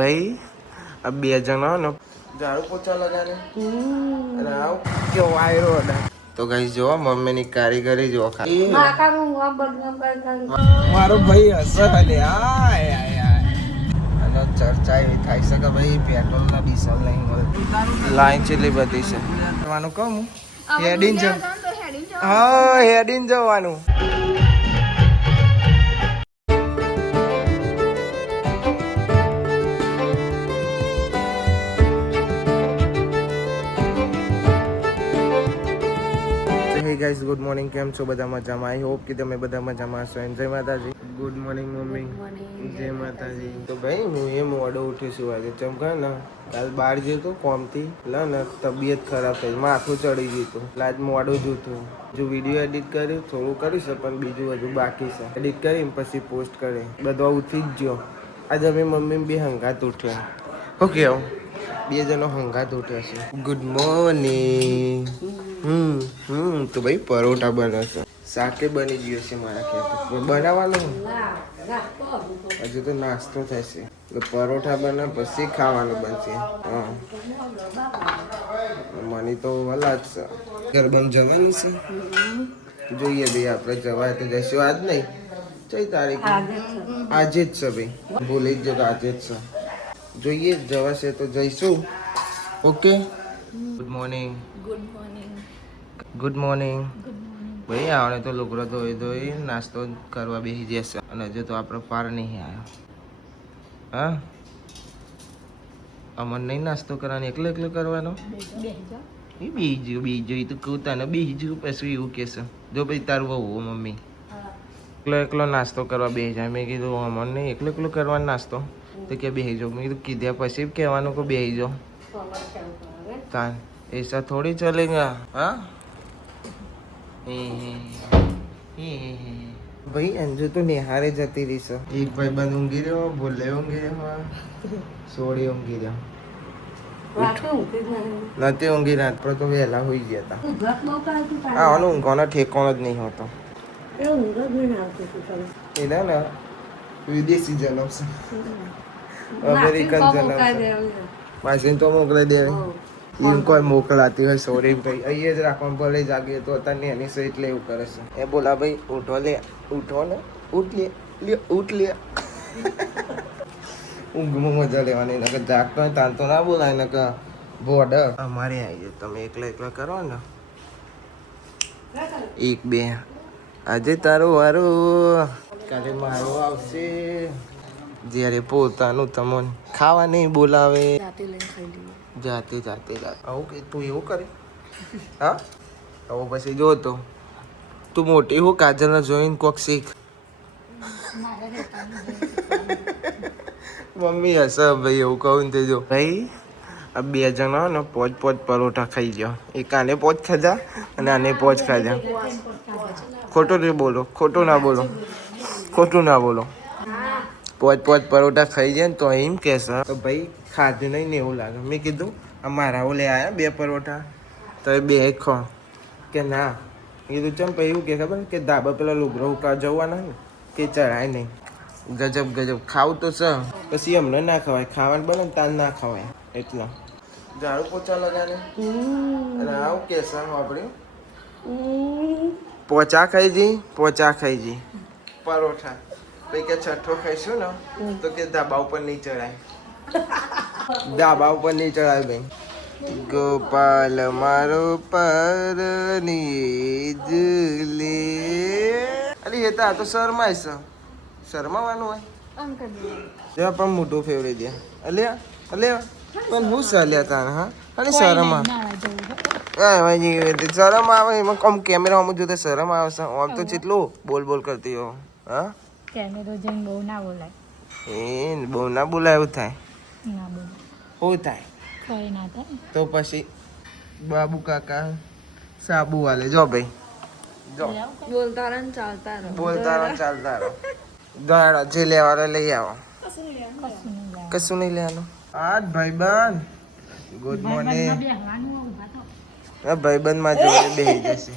भाई अब 2 જણા ને ઝાડુ પોછા લગાને અને આવ કેવો વાયરો હતો. તો ગાઈસ જો મમ્મીની કારીગરી જો મારો ભાઈ હશે હલે આય આય અને ચર્ચા એવી થાય છે કે ભાઈ પેટ્રોલ ના ડીઝલ નહીં મળે. લાઈન છેલ્લી બધી છે જવાનું કહું હેડીન જ હા હેડીન જવાનું. હે ગાઈસ ગુડ મોર્નિંગ, કેમ છો બધા મજામાં? આઈ હોપ કે તમે બધા મજામાં હશો. જય માતાજી. Good morning mummy. જય માતાજી. તો ભાઈ હું મોડો ઉઠ્યો છું આજે ચમકા ને કાલ બહાર ગયો તો કોમથી લા ને તબિયત ખરાબ થઈ માથું ચડી ગયું હતું એટલે આજ મોડું જ ઉઠ્યું. જો વિડીયો એડિટ કર્યું થોડું કરીશ પણ બીજું બધું બાકી છે. એડિટ કરીને પછી પોસ્ટ કરે બધો ઉઠી જ ગયો. આજે અમે મમ્મી બે હંગાત ઉઠ્યા. ઓકે આવું 2 જણો હંગાત ઉઠ્યા છે. Good morning. તો ભાઈ પરોઠા બનાવશે. શાકે બની ગયો છે મારા ખ્યાલ બનાવવાનું હજુ તો નાસ્તો થશે. પરોઠા બને પછી ખાવાનું બનશે. હા મને તો વલા જ છે. ગરબામાં જવાની છે જોઈએ ભાઈ આપણે જવાય તો જઈશું. આજ નહીં કઈ તારીખ આજે જ છે ભાઈ ભૂલી જ જો આજે જ છે. જોઈએ જવાશે તો જઈશું. Okay good morning. Good morning ભાઈ. આવડે તો લુગડો ધોઈ નાસ્તો કરવા બેસી જશે અને હજુ તો આપણો પાર નહીં આવ્યો. હા અમર નહીં નાસ્તો કરવાનો એકલો કરવાનો એ બીજું એ તો કહું તને બીજું પછી એવું કહેશે. જો ભાઈ તારું બહુ મમ્મી એકલો નાસ્તો કરવા બેસી જાય. મેં કીધું અમર નહીં એકલો કરવાનો નાસ્તો તો કે બેસી જાઓ. મેં કીધું કીધા પછી કહેવાનું કે બેસી જાઓ. તાન ऐसा थोड़ी चलेगा. हाँ ભાઈ અંજુ તો નિહારે જતી રહી છે. એક ભાઈ બંધ ઊંઘી રહ્યો, બોલે ઊંઘી રહ્યો, સોડી ઊંઘી રહ્યો. નથી ઊંઘી રાત પર તો વહેલા હોઈ ગયા હતા. હા ઊંઘવાનો ઠેકાણો જ નહીં હોતો. એટલે ને વિદેશી જન્મ છે અમેરિકન જન્મ છે. પાછી તો મોકલાઈ દેવી એમ કોઈ મોકલાતી હોય સોરી ભાઈ અહીંયા જ રાખવાનું ભલે જાગીએ તો અત્યારે એની સે એટલે એવું કરે છે. એ બોલા ભાઈ ઉઠો લે ઉઠો ને ઉઠ લે ઉઠ લે. ઊંઘમાં મજા લેવાની ને જાગતો હોય તાન તો ના બોલાય ને કે બોર્ડર અમારે આવી તમે એકલા કરો ને 1 2 આજે તારો વારો કાલે મારો આવશે. જ્યારે પોતાનું તમને ખાવા નહીં બોલાવે જાતે આવું કે તું એવું કરે. હા આવું પછી જો તો તું મોટી હું કાજલને જોઈને કોક શીખ. મમ્મી હશે ભાઈ એવું કહું ને તે જો ભાઈ આ 2 જણા ને 5 પરોઠા ખાઈ ગયો. એક આને 5 ખાધા અને આને 5 ખાધા. ખોટું ના બોલો 5 પરોઠા ખાઈ જાય ને તો એમ કહેશે તો ભાઈ ખાધે નહીં ને એવું લાગે. મેં કીધું અમારા ઓલે આવ્યા 2 પરોઠા તો એ 2 ખો કે ના. કીધું ચમ પછી એવું કે ખબર કે ધાબા પેલા લુગરો ઉકા જવાના ને કે ચડાય નહીં. ગજબ ખાવું તો છે પછી અમને ના ખવાય. ખાવાનું બને ને તાન ના ખવાય એટલા. ઝાડુ પોછા લગાને અને આવું કે છે આપણે પોચા ખાઈ જી પરોઠા પછી કે છઠ્ઠો ખાઈશું ને તો કે ધાબા ઉપર નહીં ચડાય. ભાઈ ગોપાલ મારો પરની જુલે. અરે એ તો શરમાય છે. શરમાવાનું હોય જેવા પણ મોટું ફેવરી દે. અલ્યા પણ હું ચાલ્યા તારે. હા અને શરમ આવે એમાં કમ કેમેરામાં જોતે શરમ આવે છે. આમ તો કેટલું બોલ કરતી હો. હા કેમેરો જોઈને બહુ ના બોલાય. બહુ ના બોલાય એવું થાય. શું થાય કઈ ના થાય તો પછી બાબુ કાકા સાબુ વાલે જો ભાઈ જો બોલતા રહો ચાલતા જે લેવાનો લઈ આવો. કશું નહીં લેવાનું. આજ ભાઈબંધ ગુડ મોર્નિંગ. ભાઈબંધ માં જોડે બેસી જશે.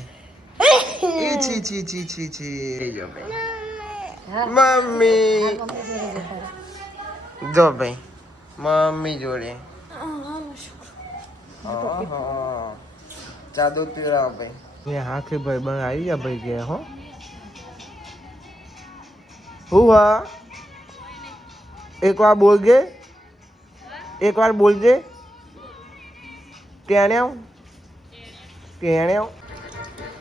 છી જો ભાઈ મમ્મી જો ભાઈ મમ્મી જોડે ચાદો પીવડાવ ભાઈ હા કે ભાઈ બન આવી જા ભાઈ ગયા હો હું હા એક વાર બોલજે ટેણ્યા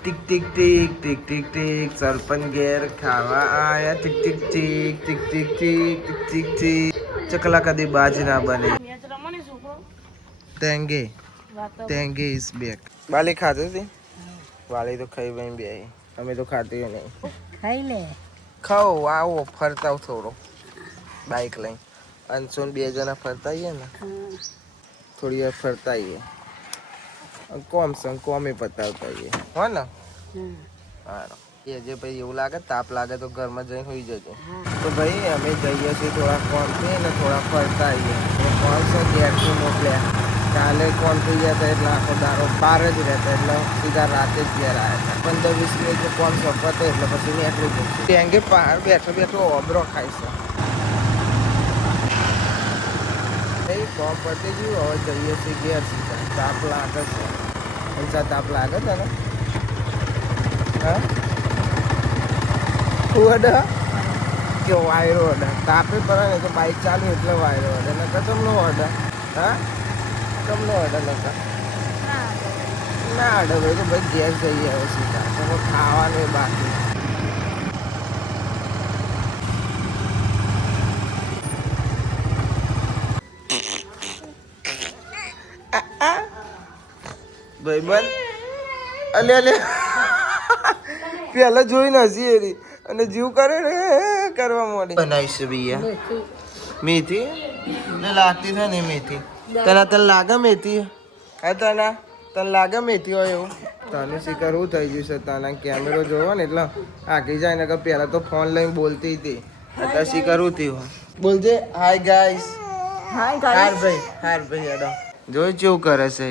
ટીક ટીક ટીક ટીક ટીક ટીક સરપંચ ઘેર ખાવા આયા ટીક ટીક ટીક ટીક ટીક ટીક ટીક ટીક ટીક ચકલા કદી બાજ ના બને ટેંગે ઇઝ બેક વાલી ખાતી હતી વાલી તો ખાઈ ભાઈ બે અમે તો ખાતી નહીં ખાઈ લે ખાઓ આવો ફરતા થોડો બાઈક લઈ અંશોન 2 જણા ફરતા આવીએ ને થોડી વાર ફરતા આવીએ કોમે પતાવતા આવીએ હો ને હારો એ જે ભાઈ એવું લાગે તાપ લાગે તો ઘરમાં જઈને હોઈ જજો તો ભાઈ અમે જઈએ છીએ થોડા કોમથી ને થોડા ફરતા આવીએ કોણ છે ઘેરથી મોકલ્યા કાલે કોણ થઈ ગયા હતા એટલે આખો દારો બહાર જ રહેતા એટલે સીધા રાતે જ ઘેર આવ્યા હતા 15-20 મિનિટ કોણ સપતે એટલે પછી નીકળી જશે ટેંગે બહાર બેઠો ઓબરો ખાય છે કોમ પતી ગયું હવે જઈએ છીએ ઘેર સીધા તાપ લાગે છે ઊંચા તાપ લાગે તને હા અડા કે વાયરો અડા તાપે પડે ને તો બાઈક ચાલુ એટલે વાયરો અડે નકર તમને અડા હા તમને અડે નકર ના અડે ભાઈ તો ભાઈ ઘેર જઈએ હવે સીધા તમે ખાવાનું બાકી ભાઈબંધ અલે પેલા જોઈને હસી એરી અને જીવ કરે ને કરવા માંડી બનાવીશું ભૈયા મેથી ને લાગતી છે ને મેથી તને લાગે મેથી હા તને લાગે મેથી હોય એવું તને શીખર શું થઈ ગયું છે તને કેમેરો જોવો ને એટલે આગી જાય ને કે પહેલાં તો ફોન લઈને બોલતી હતી અત્યારે શીખર શું થયું બોલજે હાય ગાઈસ હાર ભાઈ અડો જોઈ કેવું કરે છે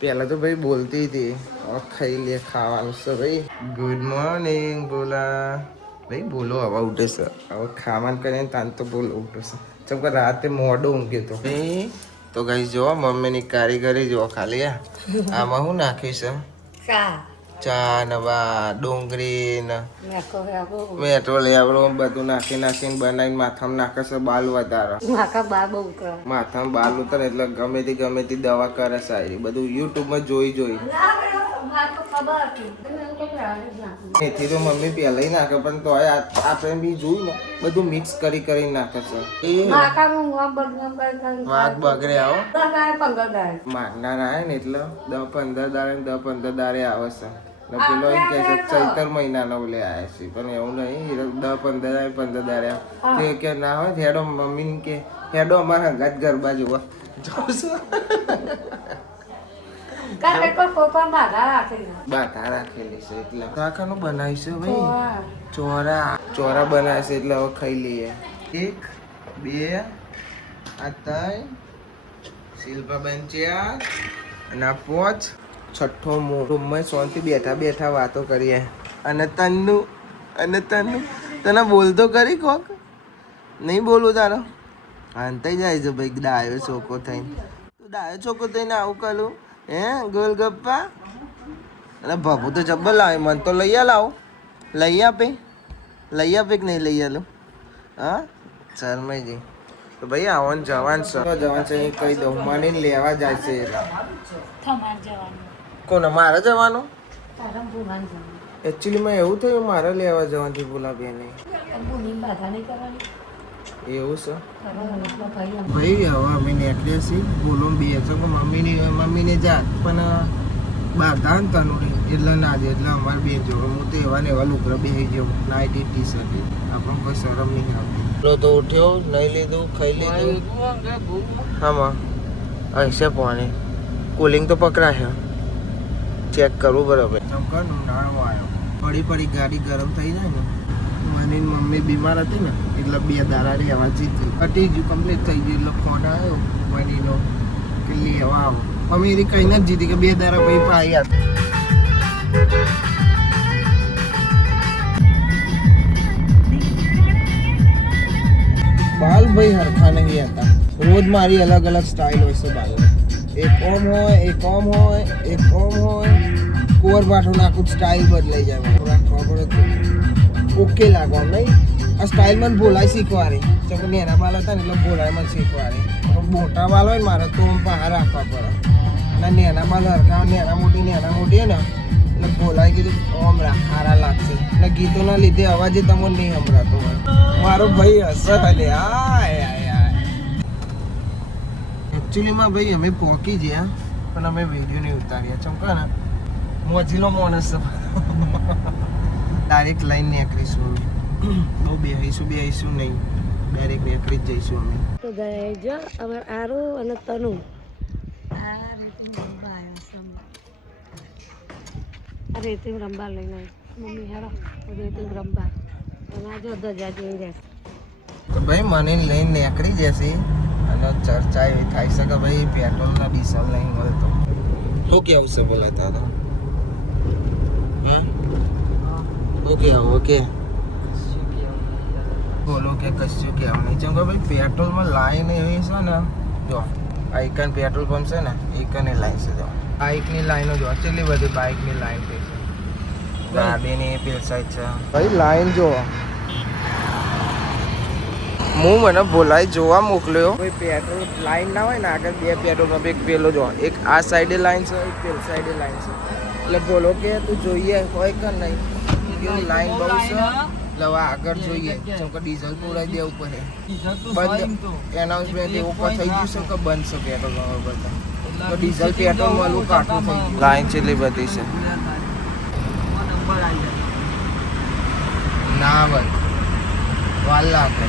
પહેલા તો ભાઈ બોલતી હતી ખાઈ લે ખાવાનું છે ભાઈ ગુડ મોર્નિંગ બોલા ભાઈ બોલો હવા ઉઠે છે હવે ખાવાનું કરીને તાન તો બોલો ઉઠે છે ચમ કે રાતે મોડું ઊંઘ્યો તો ભાઈ તો ગઈ જો મમ્મીની કારીગરી જો ખાલી આમાં શું નાખીશ ચા ને ડુંગળી ને મેઠો લેવડો બધું નાખીને બનાવીને માથામાં નાખે છે બાલ વધારે માથામાં બાલ ઉતરે એટલે ગમે તે દવા કરે સારી બધું યુટ્યુબમાં જોઈ મેથી તો મમ્મી પહેલા નાખે પણ તો આપણે બી જોયું ને બધું મિક્સ કરી નાખે છે એ વાત બગડે આવો માગનાર આવે ને એટલે 10-15 દાડે આવે છે પેલો એમ કે છે ચૈતર મહિનાનો લે આવ્યા છે પણ એવું નહીં 10-15 દાડે તે કે ના હોય હેડો મમ્મી કે હેડો અમારા હંગાત ગરબા જોવા બાધા રાખેલી છે એટલે કાકાનું બનાવીશું ભાઈ ચોરા બનાવશે એટલે હવે ખાઈ લઈએ 1 2 આ 3 શિલ્પાબેન 4 અને આ 5 છઠ્ઠો રૂમમાં શાંતિ બેઠા વાતો કરીએ અને તન્નુ તને બોલતો કરી કોક નહીં બોલું તારો હાંતાઈ જાય છે ભાઈ ડાયો ચોકો થઈને તું ડાયો ચોકો થઈને આવું કરું હે ગોલગપ્પા અને ભભુ તો જબ્બર લાવે મને તો લઈ આપે કે નહીં લઈ આલું હા શરમાઈજી તો ભાઈ આવવાનું જવાન છે એ કહી દઉં મને લેવા જાય છે કોને મારે જવાનું એકચ્યુઅલીમાં એવું થયું મારે લેવા જવાથી બોલાવ્યા નહીં એવું છે ભાઈ હવે અમે નીકળ્યા છીએ બોલો બે છો કે મમ્મીને જાત પણ બાંધા ને તનુરી એટલે ના દે એટલે અમારે બે જોડે હું તો એવા ને એવા લુકડા બેસી ગયો નાઇટી ટી-શર્ટ આપણને કોઈ શરમ નહીં આવતી તો ઉઠ્યો નહીં લીધું ખાઈ લીધું હામાં હશે પાણી કુલિંગ તો પકડાશે ચેક કરવું બરાબર ચમકાનું નાણો આવ્યો પડી ગાડી ગરમ થઈ જાય ને મને મમ્મી બીમાર હતી ને એટલે 2 દાડા રહેવા જીતી પટી ગયું કમ્પ્લીટ થઈ ગયું એટલે ફોન આવ્યો મનીનો કે લેવા આવો મમ્મી એની કઈ નથી જીતી કે 2 દાડા પછી પાઈ હતા બાલ ભાઈ હરખા નહીં હતા રોજ મારી અલગ અલગ સ્ટાઇલ હોય છે બાલની. એક ઓમ હોય, એક ઓમ હોય, એક ઓમ હોય. કોર પાઠું નાખું સ્ટાઇલ બદલાઈ જાય મારી. ખબર ઓકે લાગવા નહીં. આ સ્ટાઇલ મને ભોલાય શીખવાડે. જેમ કે નેના બાલ હતા ને એટલે ભોલાય મને શીખવાડે. મોટા બાલ હોય ને મારે તો બહાર રાખવા પડે. અને નેના બાલ હરખા નેના મોટી હોય ને એટલે ભોલાય કીધું ઓમ સારા લાગશે. એટલે ગીતોના લીધે અવાજ તમને નહીં સંભળાતો હોય. મારો ભાઈ હશે હલે એકચ્યુઅલીમાં ભાઈ અમે પહોંચી ગયા પણ અમે વિડીયો નહીં ઉતાર્યા ચમકા ને મોજીલો માણસ ડાયરેક્ટ લાઈન નીકળીશું બહુ બેહીશું નહીં ડાયરેક્ટ નીકળી જ જઈશું અમે. તો ગયા જો અમાર આરો અને તનુ આ રેતી રંબા લઈને મમ્મી હેરો રેતી રંબા અને આ જો ધજા જોઈ રહ્યા તો ભાઈ મને લઈને નીકળી જશે અને ચર્ચા એવી થાય છે કે ભાઈ પેટ્રોલના ડીઝલ નહીં મળતો. શું કેવું છે બોલાતા તો હા ઓકે બોલો કે કશું કહેવું નહીં જેમ કે ભાઈ પેટ્રોલમાં લાઈન એવી છે ને જો આઈકન પેટ્રોલ પંપ છે ને એકની લાઈન છે જો બાઇકની લાઈનો જો કેટલી બધી બાઇકની લાઈન થઈ છે ગાડીની પેલ સાઈડ છે ભાઈ લાઈન જો હું મને બોલાય જોવા મોકલ્યો કોઈ પેટ્રોલ લાઈન ના હોય ને આગળ બે પેટ્રોલ પંપ એક પેલો જો એક આ સાઈડે લાઈન છે એક પેલ સાઈડે લાઈન છે એટલે બોલો કે તું જોઈએ હોય કે નહીં કેવું લાઈન બહુ છે લવા આગળ જોઈએ જેમ કે ડીઝલ પૂરાઈ દેવું પડે બંધ એનાઉન્સમેન્ટ એવું ઉપર થઈ ગયું છે કે બંધ છે પેટ્રોલ પંપ બધા તો ડીઝલ પેટ્રોલ વાળું કાઢવું થઈ ગયું લાઈન કેટલી બધી છે ના ભાઈ વાલ લાગે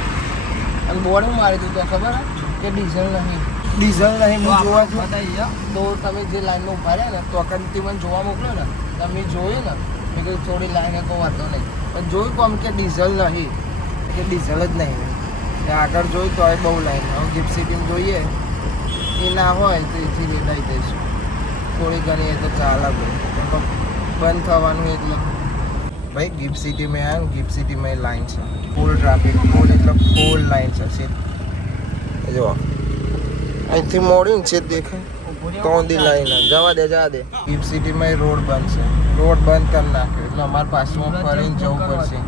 અને બોર્ડ મારી દીધું ખબર કે ડીઝલ નહીં હું જોવા છું તો તમે જે લાઈનમાં ઉભા રહ્યા ને તો અકંતી મને જોવા મોકલો ને તમે જોયું ને મેં કીધું થોડી લાઈને કહું વાંધો નહીં પણ જોયું કોમ કે ડીઝલ નહીં કે ડીઝલ જ નહીં આગળ જોયું તો હવે બહુ લાઈન હવે ગિફ્ટ સિટીમાં જોઈએ એ ના હોય તો એથી રેડાઈ દઈશું થોડી ઘણી એ તો ચાલે ભાઈ બંધ થવાનું એટલે ભાઈ ગિફ્ટ સિટીમાં આવ્યા ને ગિફ્ટ સિટીમાં લાઈન છે ફૂલ ટ્રાફિક ફૂલ એટલે ફૂલ લાઈન છે જો અહીંથી મોડી છે દેખાય તો દી લાઈન જવા દે ગિફ્ટ સિટીમાં રોડ બંધ છે રોડ બંધ કરી નાખ્યો એટલે અમારે પાછું ફરીને જવું પડશે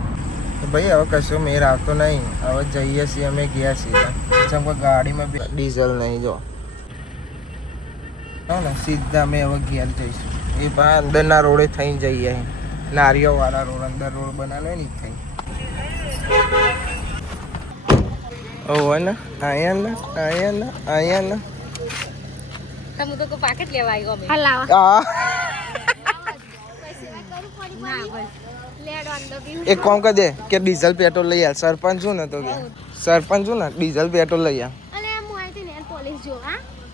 તો ભાઈ હવે કશું મેર આવતો નહીં હવે જઈએ છીએ અમે ગયા છીએ જેમ કે ગાડીમાં ડીઝલ નહીં જો હા ને સીધા અમે હવે ઘેર જઈશું એ પણ અંદરના રોડે થઈને જઈએ નારિયેળવાળા રોડ અંદર રોડ બનાવ્યો ને થઈ તમે તો પાકેટ લેવા આવ્યો અમે એક કામ કરી દે કે ડીઝલ પેટ્રોલ લઈ આવ સરપંચ છું ને તો કે સરપંચ છું ને ડીઝલ પેટ્રોલ લઈ આવ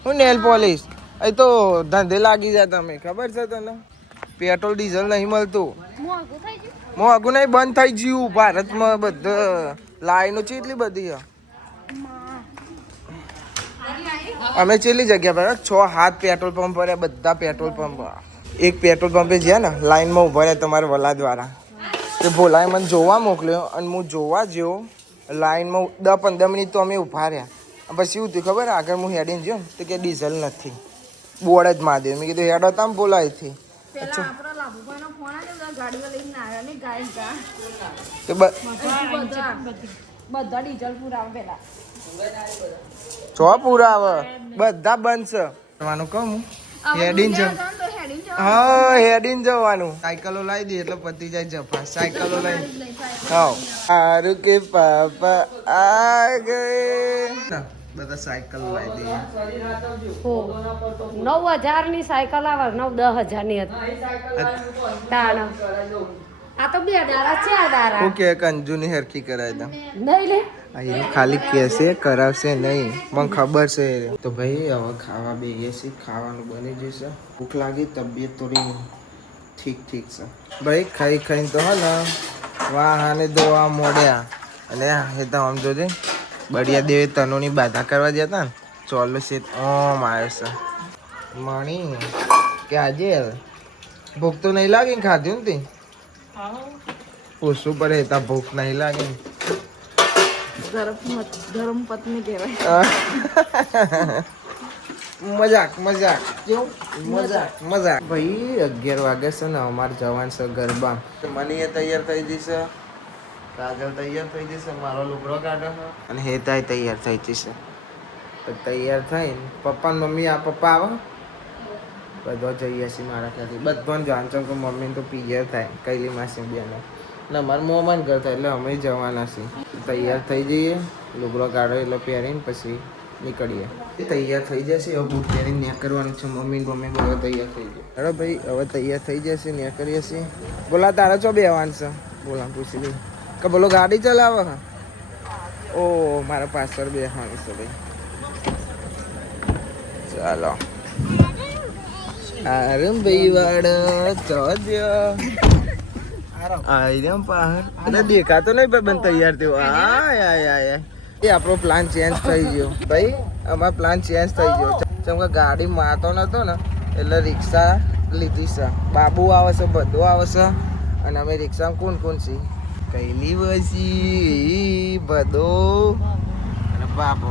હું નેલ પોલિશ એ તો ધંધે લાગી જાય તમે ખબર છે તને પેટ્રોલ ડીઝલ નહીં મળતું મોંઘું નહીં બંધ થઈ ગયું ભારતમાં બધા લાઈનો છે એટલી બધી અમે છેલ્લી જગ્યા પર 6-7 પેટ્રોલ પંપ પર બધા પેટ્રોલ પંપ એક પેટ્રોલ પંપે જ્યાં ને લાઈનમાં ઉભા રહ્યા તમારે વલાદવાળા તે ભોલાએ મને જોવા મોકલ્યો અને હું જોવા જ્યો લાઈનમાં 10-15 મિનિટ તો અમે ઊભા રહ્યા પછી શું થયું ખબર આગળ હું હેડીને જ્યો તો કે ડીઝલ નથી બોર્ડ જ માર દે મેં કીધું હેડો તામ બોલાયથી પૂરા આવે બધા બંધ છે જવાનું કહું હું હેડીને જાઉં હા હેડીને જવાનું સાયકલો લાવી દે એટલે પતી જાય જફા સાયકલો લઈ હા સારું કે પાપા આ ગયે બધા સાયકલ લાવી દઈએ 9,000 ની સાયકલ આવે 9-10,000 ની હતી તાણ આ તો 2 દાડા 4 દાડા હું કે કંજુની હરખી કરાય દઉં નહીં લે એ ખાલી કહેશે કરાવશે નહીં મને ખબર છે તો ભાઈ હવે ખાવા બેસીએ છીએ ખાવાનું બની જશે ભૂખ લાગી તબિયત થોડી ઠીક છે ભાઈ ખાઈને તો હા ને વાહાને દોવા મોડ્યા અને એ તો આમ જોજે બળિયા દેવે તનુની બાધા કરવા જતા ને ચોલો છે ઓમ આવ્યો છે મણી કે આજે ભૂખ તો નહીં લાગી ને ખાધું ને તે પૂછવું પડે ત્યાં ભૂખ નહીં લાગે ને ધર્મ પત્ની કહેવાય. મજાક મજાક કેવું મજાક ભાઈ 11 વાગે છે ને અમારે જવાનું છે ગરબા. મને એ તૈયાર થઈ જશે, કાજલ તૈયાર થઈ જશે, મારો લુગડો કાઢે છે અને હેતાય તૈયાર થઈ જશે. તો તૈયાર થઈને પપ્પા ને મમ્મી આ પપ્પા આવે બધો જઈએ છીએ મારા ખ્યાલથી. બધાને જાણ છે કે મમ્મીને તો પિયર થાય કૈલી માસી બેનો ને અમારા મોમાન ઘર થાય એટલે અમે જવાના છીએ. તૈયાર થઈ જઈએ, લુગડો કાઢો એટલે પહેરીને પછી નીકળીએ. તૈયાર થઈ જશે હવે બૂટ પહેરીને ન્યા કરવાનું છે. મમ્મી બધા તૈયાર થઈ જાય. હેડો ભાઈ હવે તૈયાર થઈ જશે ન્યા કરીએ છીએ. બોલા તારે ચો બેવાનું છે? બોલા પૂછી દઈ કે બોલો ગાડી ચલાવે હા? ઓ મારા પાછળ બેસવાનું છે ભાઈ. ચાલો અરે ભાઈ વાડ ચોદ્યો આયમ પહાડ અને દેખાતો નહીં ભાઈ બંધ તૈયાર થયો. આય એ આપણો પ્લાન ચેન્જ થઈ ગયો ભાઈ. અમારો પ્લાન ચેન્જ થઈ ગયો કેમ કે ગાડી માતો નતો ને એટલે રિક્ષા લીધી છે. બાબુ આવે છે, બધો આવે છે અને અમે રિક્ષામાં કોણ કોણ છીએ? કૈલી વસી, બધો અને બાપો.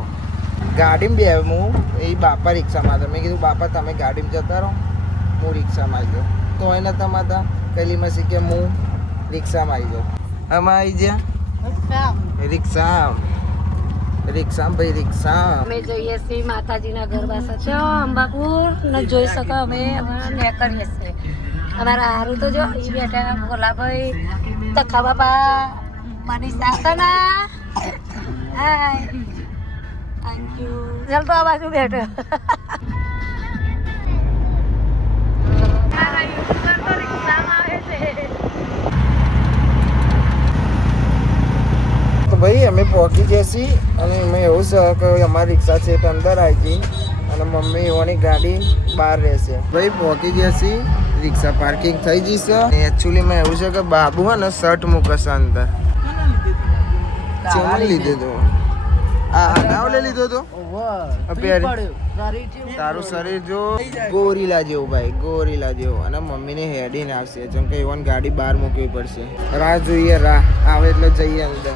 ગાડીમાં બે હું એ બાપા રિક્ષામાં હતા. મેં કીધું બાપા તમે ગાડીમાં જતા રહો, હું રિક્ષામાં આવી જાઉં. તો એને તમારા કૈલીમાં શી કે હું રિક્ષામાં આવી જાઉં. આમાં આવી જા રિક્ષા ભાઈ રિક્ષા. અમે જઈએ છીએ માતાજીના ગરબા સાથે અંબાપુર ને જોઈ શકો અમે કરીએ છીએ. અમારા હારું તો જો એ બેઠા ભોલાભાઈ, તખા બાપા, મનીષા કાના. હાય થેન્ક યુ. ચાલ તો આ બાજુ બેઠો. તો ભાઈ અમે પહોંચી જઈશી અને એમાં એવું છે કે અમારી રિક્ષા છે એટલે અંદર આવી ગઈ અને મમ્મી એવાની ગાડી બહાર રહેશે. ભાઈ પહોંચી જઈશી, રિક્ષા પાર્કિંગ થઈ જશે. એકચ્યુઅલીમાં એવું છે કે બાબુ હે ને શર્ટ મૂકશે અંદર. ચેમન લીધું તું? આ નાવ લઈ લીધો તો તારું શરીર જો ગોરીલા જેવું ભાઈ, ગોરીલા જેવું. અને મમ્મીને હેડીને આવશે જેમ કે એવાની ગાડી બહાર મૂકવી પડશે. રાહ જોઈએ, રાહ આવે એટલે જઈએ અંદર.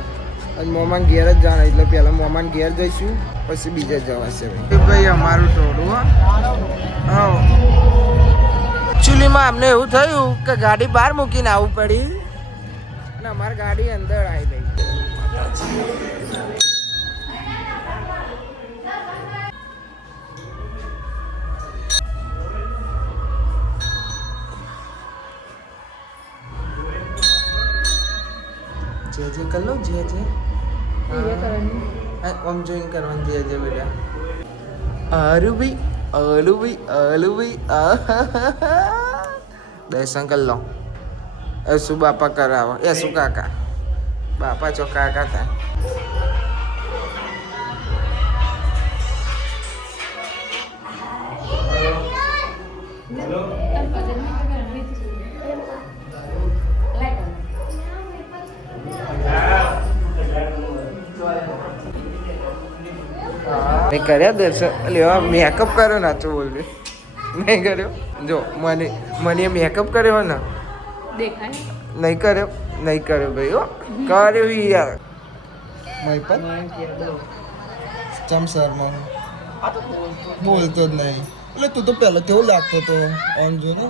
અને મોમાન ઘેર જ જાણે એટલે પહેલાં મોમાન ઘેર જઈશું પછી બીજે જવાશે ભાઈ અમારું ટોળું. હા એકચ્યુઅલીમાં અમને એવું થયું કે ગાડી બહાર મૂકીને આવવું પડી અને અમારી ગાડી અંદર આવી ગઈ. જે કર લો જે ઓમ જોઈન કરવાનું જે બેટા. આલુ ભાઈ દર્શન કરી લો. એ શું બાપા કરાવો, એ શું કાકા બાપા ચો કાકા થાય. મેં કર્યા દર્શન લેવા મેકઅપ કર્યો નાચો બોલવી નહીં કર્યો. જો મને મેકઅપ કર્યો ને દેખાય નહીં કર્યો ભાઈ. હો કર્યો યાર. ચમ શર્મા બોલતો જ નહીં. એટલે તું તો પહેલો કેવું લાગતો હતો ઓન જો ને.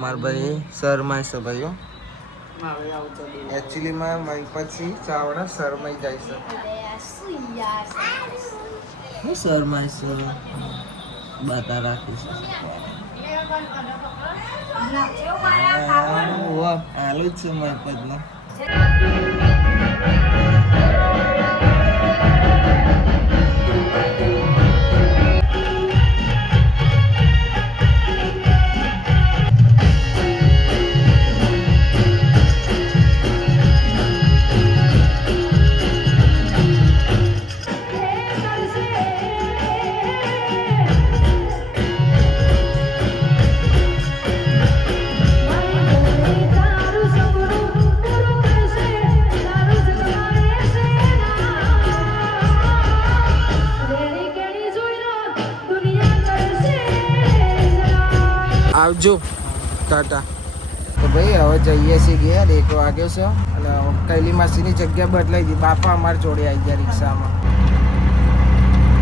માર ભાઈ શર્મા છે ભાઈ. હો એકચ્યુઅલીમાં મારી પછી ચાવડા શરમાઈ જાય છે. હું શરમાઈ છું બતા રાખીશ. આલુ જ છે મારી પદમાં. આવજો ટાટા. તો તો ભાઈ હવે જઈએ છીએ ઘેર 1 વાગ્યો છે અને કૈલી માસીની જગ્યા બદલાઈ હતી. બાપા અમારી જોડે આવી ગયા રિક્ષામાં.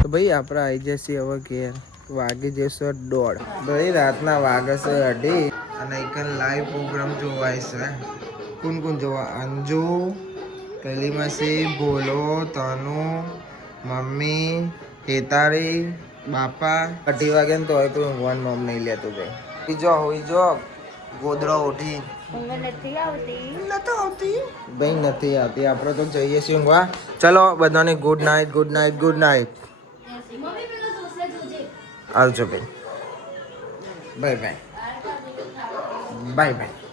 તો ભાઈ આપણે આવી જઈએ હવે ઘેર. વાગી જશે 1:30. ભાઈ રાતના વાગે છે 2:30 અને એક લાઈવ પ્રોગ્રામ જોવાય છે. કોણ કોણ જોવા? અંજુ, કૈલી માસી, ભોલો, તનુ, મમ્મી, હેતારી, બાપા. 2:30 વાગે ને તો હોય તો ઊંઘવાનું નામ નહીં લેતો ભાઈ. હોઈ જો ગોદડો ઉઠી નથી આવતી. ભાઈ નથી આવતી. આપણે તો જઈએ છીએ ઊંઘવા. ચલો બધાને good night, good night, good night. આવજો ભાઈ. Bye bye. Bye bye.